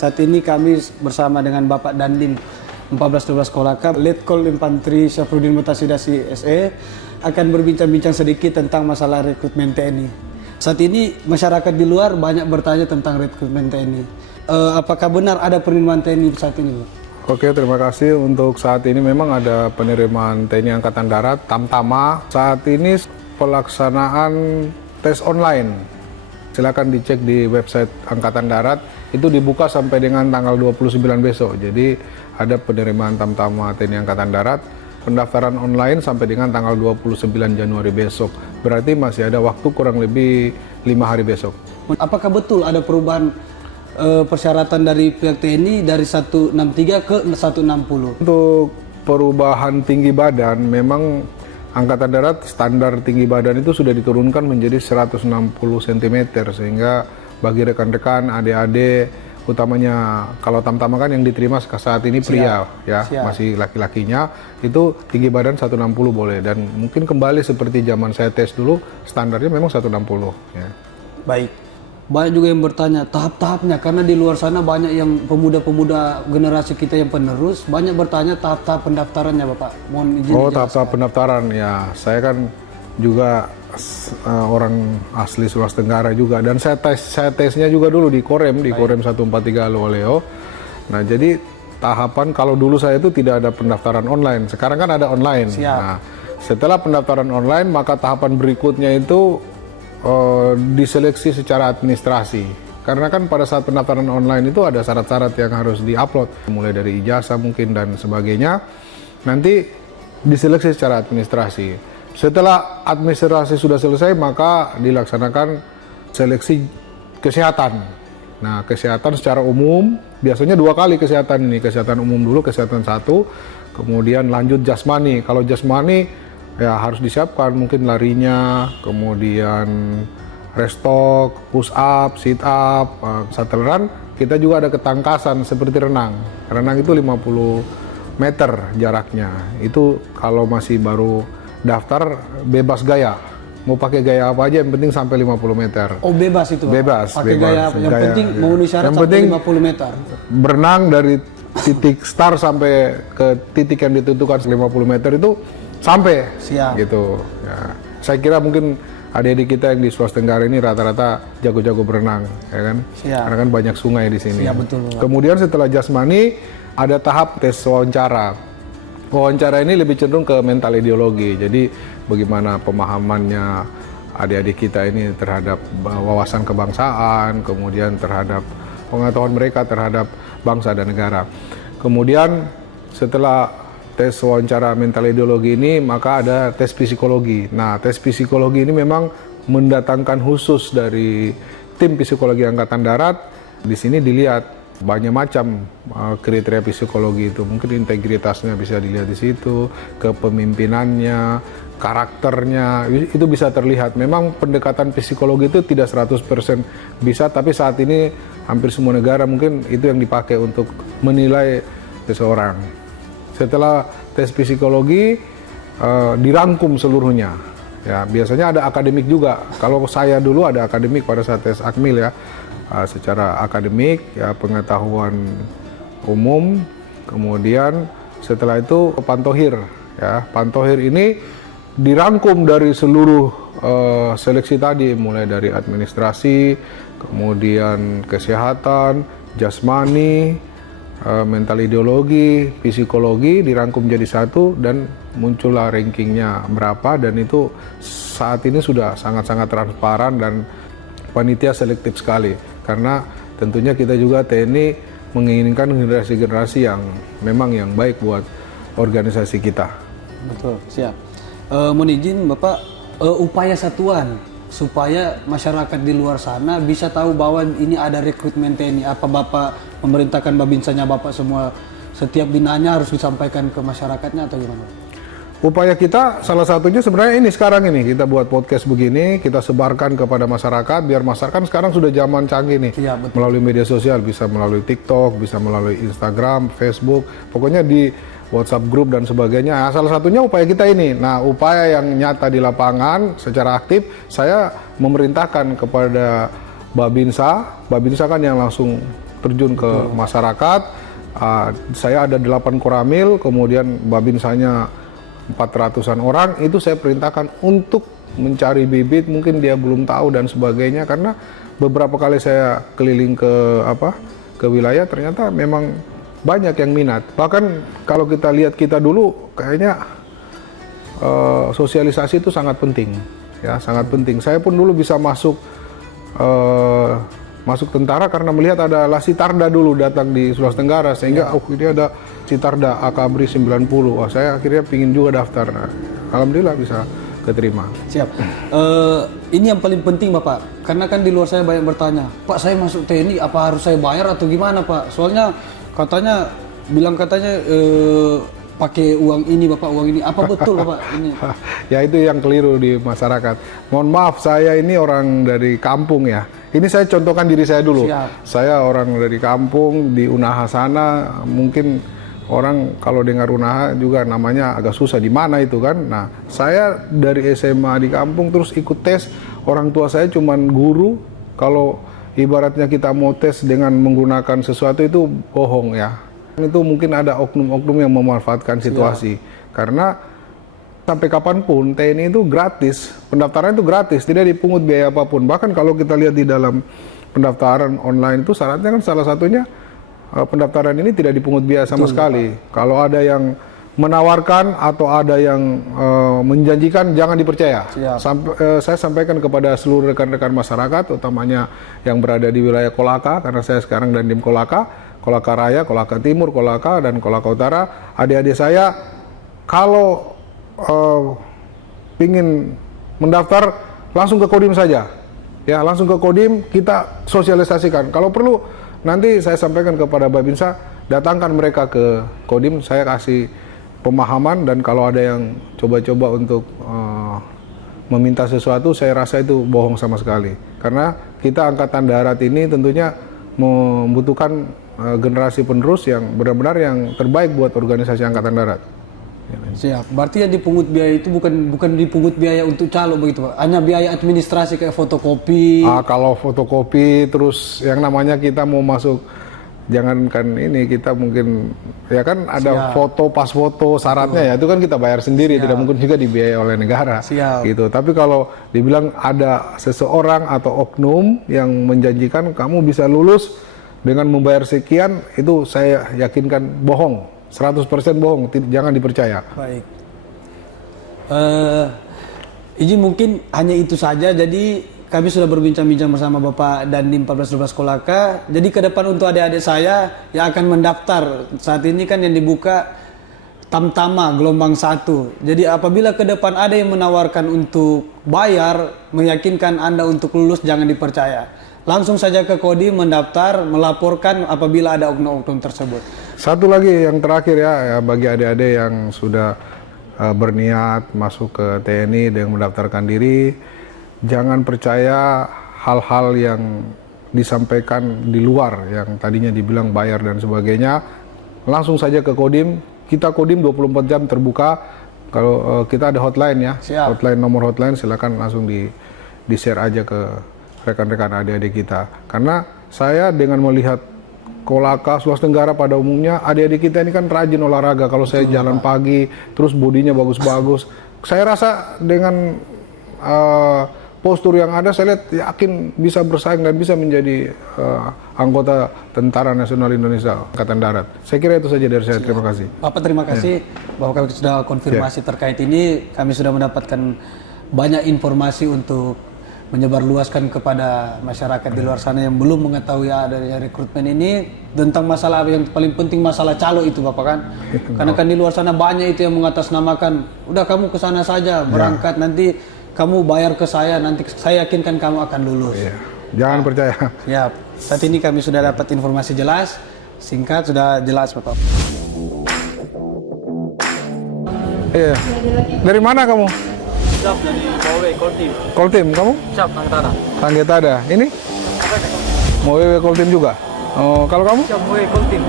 Saat ini kami bersama dengan Bapak Dandim 1412 Kolaka, Letkol Infantri Syafruddin Mutasidasi SE akan berbincang-bincang sedikit tentang masalah rekrutmen TNI. Saat ini masyarakat di luar banyak bertanya tentang rekrutmen TNI. Apakah benar ada penerimaan TNI saat ini, Bu? Oke, terima kasih. Untuk saat ini memang ada penerimaan TNI Angkatan Darat, Tamtama. Saat ini pelaksanaan tes online. Silakan dicek di website Angkatan Darat. Itu dibuka sampai dengan tanggal 29 besok. Jadi ada penerimaan Tamtama TNI Angkatan Darat. Pendaftaran online sampai dengan tanggal 29 Januari besok. Berarti masih ada waktu kurang lebih 5 hari besok. Apakah betul ada perubahan persyaratan dari pihak TNI dari 163 ke 160? Untuk perubahan tinggi badan, memang Angkatan Darat standar tinggi badan itu sudah diturunkan menjadi 160 cm, sehingga bagi rekan-rekan, adik-adik, utamanya kalau Tamtama kan yang diterima saat ini pria, masih laki-lakinya, itu tinggi badan 160 boleh, dan mungkin kembali seperti zaman saya tes dulu, standarnya memang 160. Ya. Baik. Banyak juga yang bertanya tahap-tahapnya, karena di luar sana banyak yang pemuda-pemuda generasi kita yang penerus, banyak bertanya tahap-tahap pendaftarannya, Bapak. Mohon izin. Oh, tahap-tahap pendaftaran, ya. Saya kan juga orang asli Sulawesi Tenggara juga, dan saya tesnya juga dulu di Korem 143 Leo. Nah, jadi tahapan kalau dulu saya itu tidak ada pendaftaran online, sekarang kan ada online. Siap. Nah, setelah pendaftaran online, maka tahapan berikutnya itu diseleksi secara administrasi. Karena kan pada saat pendaftaran online itu ada syarat-syarat yang harus diupload, mulai dari ijazah mungkin dan sebagainya. Nanti diseleksi secara administrasi. Setelah administrasi sudah selesai, maka dilaksanakan seleksi kesehatan. Nah, kesehatan secara umum, biasanya 2 kali kesehatan ini. Kesehatan umum dulu, kesehatan 1, kemudian lanjut jasmani. Kalau jasmani, ya harus disiapkan mungkin larinya, kemudian restok, push up, sit up, shuttle run. Kita juga ada ketangkasan seperti renang. Renang itu 50 meter jaraknya. Itu kalau masih baru daftar bebas gaya, mau pakai gaya apa aja, yang penting sampai 50 meter. Oh, bebas itu, Pak? Bebas. Pakai gaya apa? Yang penting memenuhi syarat sampai 50 meter. Berenang dari titik start sampai ke titik yang ditentukan 50 meter itu sampai. Siap. Gitu. Ya. Saya kira mungkin adik-adik kita yang di Sulawesi Tenggara ini rata-rata jago-jago berenang, ya kan? Siap. Karena kan banyak sungai di sini. Siap, betul. Kemudian setelah jasmani ada tahap tes wawancara. Wawancara ini lebih cenderung ke mental ideologi. Jadi bagaimana pemahamannya adik-adik kita ini terhadap wawasan kebangsaan, kemudian terhadap pengetahuan mereka terhadap bangsa dan negara. Kemudian setelah tes wawancara mental ideologi ini, maka ada tes psikologi. Nah, tes psikologi ini memang mendatangkan khusus dari tim psikologi Angkatan Darat. Di sini dilihat banyak macam kriteria psikologi itu. Mungkin integritasnya bisa dilihat di situ, kepemimpinannya, karakternya, itu bisa terlihat. Memang pendekatan psikologi itu tidak 100% bisa, tapi saat ini hampir semua negara mungkin itu yang dipakai untuk menilai seseorang. Setelah tes psikologi dirangkum seluruhnya. Ya, biasanya ada akademik juga. Kalau saya dulu ada akademik pada saat tes Akmil, ya. Secara akademik, ya, pengetahuan umum, kemudian setelah itu pantohir, ya. Pantohir ini dirangkum dari seluruh seleksi tadi, mulai dari administrasi, kemudian kesehatan, jasmani, mental ideologi, psikologi, dirangkum jadi satu dan muncullah rankingnya berapa, dan itu saat ini sudah sangat-sangat transparan dan panitia selektif sekali, karena tentunya kita juga TNI menginginkan generasi-generasi yang memang yang baik buat organisasi kita. Betul, siap. Mohon izin Bapak, upaya satuan supaya masyarakat di luar sana bisa tahu bahwa ini ada rekrutmen TNI. Apa Bapak memerintahkan babinsanya Bapak semua setiap binanya harus disampaikan ke masyarakatnya atau gimana? Upaya kita salah satunya sebenarnya ini sekarang ini kita buat podcast begini, kita sebarkan kepada masyarakat biar masyarakat sekarang sudah zaman canggih nih. Iya, betul. Melalui media sosial, bisa melalui TikTok, bisa melalui Instagram, Facebook, pokoknya di WhatsApp group dan sebagainya. Nah, salah satunya upaya kita ini. Nah, upaya yang nyata di lapangan secara aktif, saya memerintahkan kepada Babinsa kan yang langsung terjun ke masyarakat. Saya ada 8 koramil, kemudian babinsanya 400-an orang, itu saya perintahkan untuk mencari bibit, mungkin dia belum tahu dan sebagainya, karena beberapa kali saya keliling ke wilayah, ternyata memang banyak yang minat. Bahkan kalau kita lihat kita dulu, kayaknya sosialisasi itu sangat penting, ya, sangat penting. Saya pun dulu bisa masuk tentara karena melihat ada Lasitarda dulu datang di Sulawesi Tenggara, sehingga ini ada Citarda Akabri 90. Wah, saya akhirnya pingin juga daftar. Nah, alhamdulillah bisa keterima. Siap. Ini yang paling penting Bapak, karena kan di luar saya banyak bertanya, Pak saya masuk TNI apa harus saya bayar atau gimana Pak? Soalnya katanya pakai uang ini Bapak, uang ini. Apa betul Bapak ini? Ya itu yang keliru di masyarakat. Mohon maaf, saya ini orang dari kampung ya. Ini saya contohkan diri saya dulu. Siap. Saya orang dari kampung di Unaha sana. Mungkin orang kalau dengar Unaha juga namanya agak susah, di mana itu kan. Nah, saya dari SMA di kampung terus ikut tes. Orang tua saya cuman guru. Kalau ibaratnya kita mau tes dengan menggunakan sesuatu itu bohong ya. Itu mungkin ada oknum-oknum yang memanfaatkan situasi. Karena sampai kapanpun TNI itu gratis, pendaftaran itu gratis, tidak dipungut biaya apapun. Bahkan kalau kita lihat di dalam pendaftaran online itu syaratnya kan salah satunya pendaftaran ini tidak dipungut biaya sama sekali. Kalau ada yang menawarkan atau ada yang menjanjikan, jangan dipercaya. Saya sampaikan kepada seluruh rekan-rekan masyarakat, utamanya yang berada di wilayah Kolaka, karena saya sekarang Dandim Kolaka, Kolaka Raya, Kolaka Timur, Kolaka, dan Kolaka Utara. Adik-adik saya, kalau ingin mendaftar, langsung ke Kodim saja. Ya, langsung ke Kodim, kita sosialisasikan. Kalau perlu, nanti saya sampaikan kepada Babinsa, datangkan mereka ke Kodim, saya kasih pemahaman, dan kalau ada yang coba-coba untuk meminta sesuatu, saya rasa itu bohong sama sekali. Karena kita Angkatan Darat ini tentunya membutuhkan generasi penerus yang benar-benar yang terbaik buat organisasi Angkatan Darat. Siap. Berarti yang dipungut biaya itu bukan dipungut biaya untuk calo begitu Pak? Hanya biaya administrasi kayak fotokopi. Kalau fotokopi, terus yang namanya kita mau masuk, jangankan ini, kita mungkin ya kan ada foto, pas foto, syaratnya ya itu kan kita bayar sendiri, tidak mungkin juga dibiayai oleh negara. Gitu. Tapi kalau dibilang ada seseorang atau oknum yang menjanjikan kamu bisa lulus dengan membayar sekian, itu saya yakinkan bohong. 100% bohong, jangan dipercaya. Baik. Izin mungkin hanya itu saja. Jadi kami sudah berbincang-bincang bersama Bapak Dandim 1412 Kolaka. Jadi ke depan untuk adik-adik saya yang akan mendaftar, saat ini kan yang dibuka Tamtama gelombang 1. Jadi apabila ke depan ada yang menawarkan untuk bayar, meyakinkan Anda untuk lulus, jangan dipercaya. Langsung saja ke Kodim, mendaftar, melaporkan apabila ada oknum-oknum tersebut. Satu lagi yang terakhir ya bagi adik-adik yang sudah berniat masuk ke TNI dan mendaftarkan diri, jangan percaya hal-hal yang disampaikan di luar yang tadinya dibilang bayar dan sebagainya. Langsung saja ke Kodim. Kita Kodim 24 jam terbuka. Kalau kita ada hotline ya. Hotline, nomor hotline silakan langsung di-share aja ke rekan-rekan adik-adik kita. Karena saya dengan melihat Kolaka, Sulawesi Tenggara pada umumnya, adik-adik kita ini kan rajin olahraga. Kalau saya jalan pagi, terus bodinya bagus-bagus. Saya rasa dengan postur yang ada, saya lihat yakin bisa bersaing dan bisa menjadi anggota Tentara Nasional Indonesia Angkatan Darat. Saya kira itu saja dari saya. Terima kasih. Bapak terima kasih bahwa kami sudah konfirmasi terkait ini. Kami sudah mendapatkan banyak informasi untuk menyebarluaskan kepada masyarakat di luar sana yang belum mengetahui adanya rekrutmen ini, tentang masalah yang paling penting, masalah calo itu Bapak kan. Karena kan di luar sana banyak itu yang mengatasnamakan, udah kamu ke sana saja berangkat, nanti kamu bayar ke saya, nanti saya yakinkan kamu akan lulus. Jangan percaya. Siap. Saat ini kami sudah dapat informasi jelas, singkat, sudah jelas Bapak. Iya. Dari mana kamu? Siap, dari Mowe, Koltim. Koltim, kamu? Siap, Tanggetada. Tanggetada. Ini? Mowe Koltim juga? Oh, kalau kamu? Siap, Mowe, Koltim.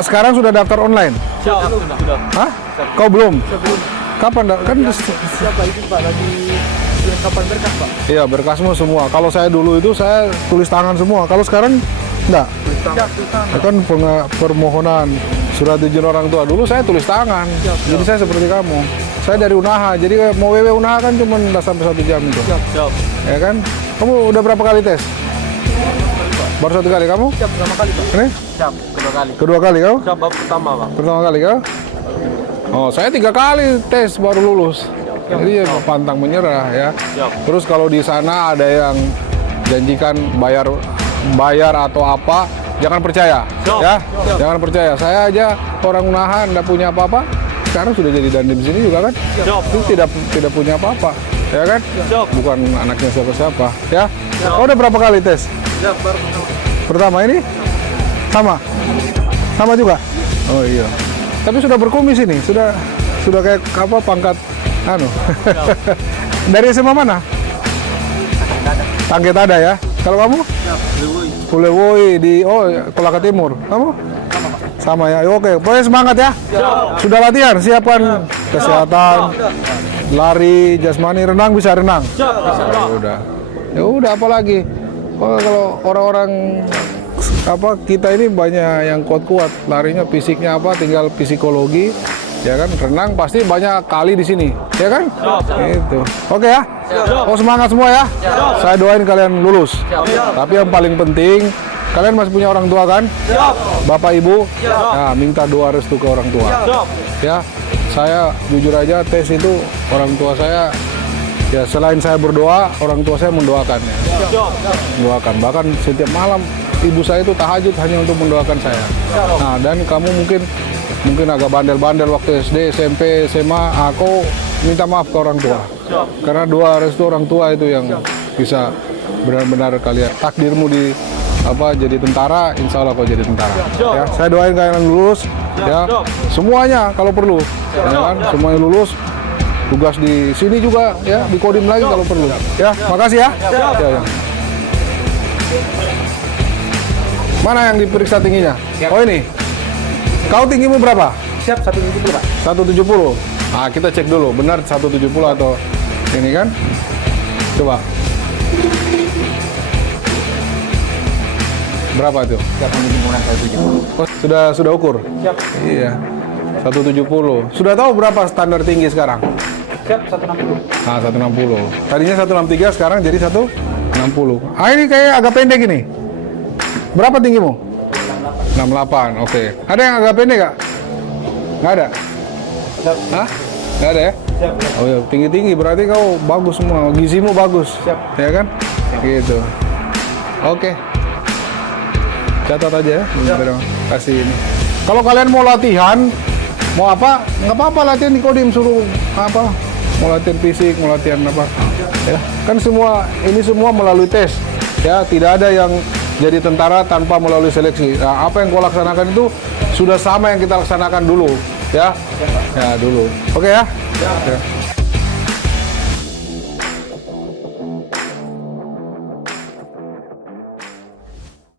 Sekarang sudah daftar online? Siap, sudah. Hah? Kau belum? Siap, belum. Kapan? Kan siap, Pak, izin Pak, lagi kapan berkas Pak? Iya, berkasmu semua. Kalau saya dulu itu saya tulis tangan semua. Kalau sekarang enggak? Ya kan permohonan surat izin orang tua dulu saya tulis tangan. Jadi saya seperti kamu. Saya dari Unaha, jadi mau WW Unaha kan cuma nggak sampai 1 jam itu. Siap. Ya kan? Kamu udah berapa kali tes? Baru 1 kali kamu? Siap, pertama kali Pak. Ini? Siap, kedua kali. Kedua kali kau? Siap, baru pertama Pak. Pertama kali kau? Oh, saya 3 kali tes baru lulus. Jadi ya pantang menyerah ya. Siap. Terus kalau di sana ada yang janjikan bayar atau apa, jangan percaya Siap. ya. Jangan percaya. Saya aja orang Unaha nggak punya apa-apa. Sekarang sudah jadi dandim sini juga kan? Siap. Itu tidak punya apa-apa, ya kan? Siap. Bukan anaknya siapa-siapa, ya. Oh, udah berapa kali tes? Siap, baru pertama. Pertama ini sama juga. Oh iya. Tapi sudah berkumis ini, sudah kayak apa pangkat anu. Dari SMA mana? Tangget ada ya. Kalau kamu? Siap, Lewoi. Pulewoi di Kolaka Timur. Kamu? Sama ya. Oke, pokoknya semangat ya. Sudah latihan, siapkan kesehatan, lari, jasmani, renang bisa renang. Siap, bisa Pak. Ya udah apalagi. Kalau orang-orang apa kita ini banyak yang kuat-kuat, larinya fisiknya apa, tinggal psikologi. Ya kan, renang pasti banyak kali di sini, ya kan? Itu. Oke ya. Oh semangat semua ya. Saya doain kalian lulus. Tapi yang paling penting, kalian masih punya orang tua kan? Bapak Ibu. Nah, minta doa restu ke orang tua. Ya. Saya jujur aja tes itu orang tua saya ya selain saya berdoa, orang tua saya mendoakannya. Mendoakan. Bahkan setiap malam ibu saya itu tahajud hanya untuk mendoakan saya. Nah, dan kamu mungkin agak bandel-bandel waktu SD, SMP, SMA, aku minta maaf ke orang tua. Karena doa restu orang tua itu yang bisa benar-benar kalian takdirmu jadi tentara, insya Allah kau jadi tentara. Ya, saya doain kalian lulus, ya semuanya kalau perlu, ya kan, semuanya lulus. Tugas di sini juga, ya di Kodim lagi kalau perlu. Ya, makasih ya. Ya. Mana yang diperiksa tingginya? Oh ini. Kau tinggimu berapa? Siap, 170 Pak. 170. Nah, kita cek dulu, benar 170 atau ini kan? Coba. Berapa itu? Siap, minimal 170. Oh, sudah ukur? Siap. Iya. 170. Sudah tahu berapa standar tinggi sekarang? Siap, 160. Nah, 160. Tadinya 163, sekarang jadi 160. Ah, ini kayak agak pendek ini. Berapa tinggimu? 68, oke. Ada yang agak pendek nggak? Nggak ada? Hah? Nggak ada ya? Siap. Oh ya, tinggi-tinggi berarti kau bagus semua, gizimu bagus. Siap. Ya kan? Gitu. Oke. Catat aja ya. Terima kasih ini. Kalau kalian mau latihan, mau apa? Nggak apa-apa latihan di Kodim, suruh apa? Mau latihan fisik, mau latihan apa? Ya, kan ini semua melalui tes. Ya, tidak ada yang jadi tentara tanpa melalui seleksi. Nah, apa yang kau laksanakan itu sudah sama yang kita laksanakan dulu, ya. Ya, dulu. Oke ya? Ya.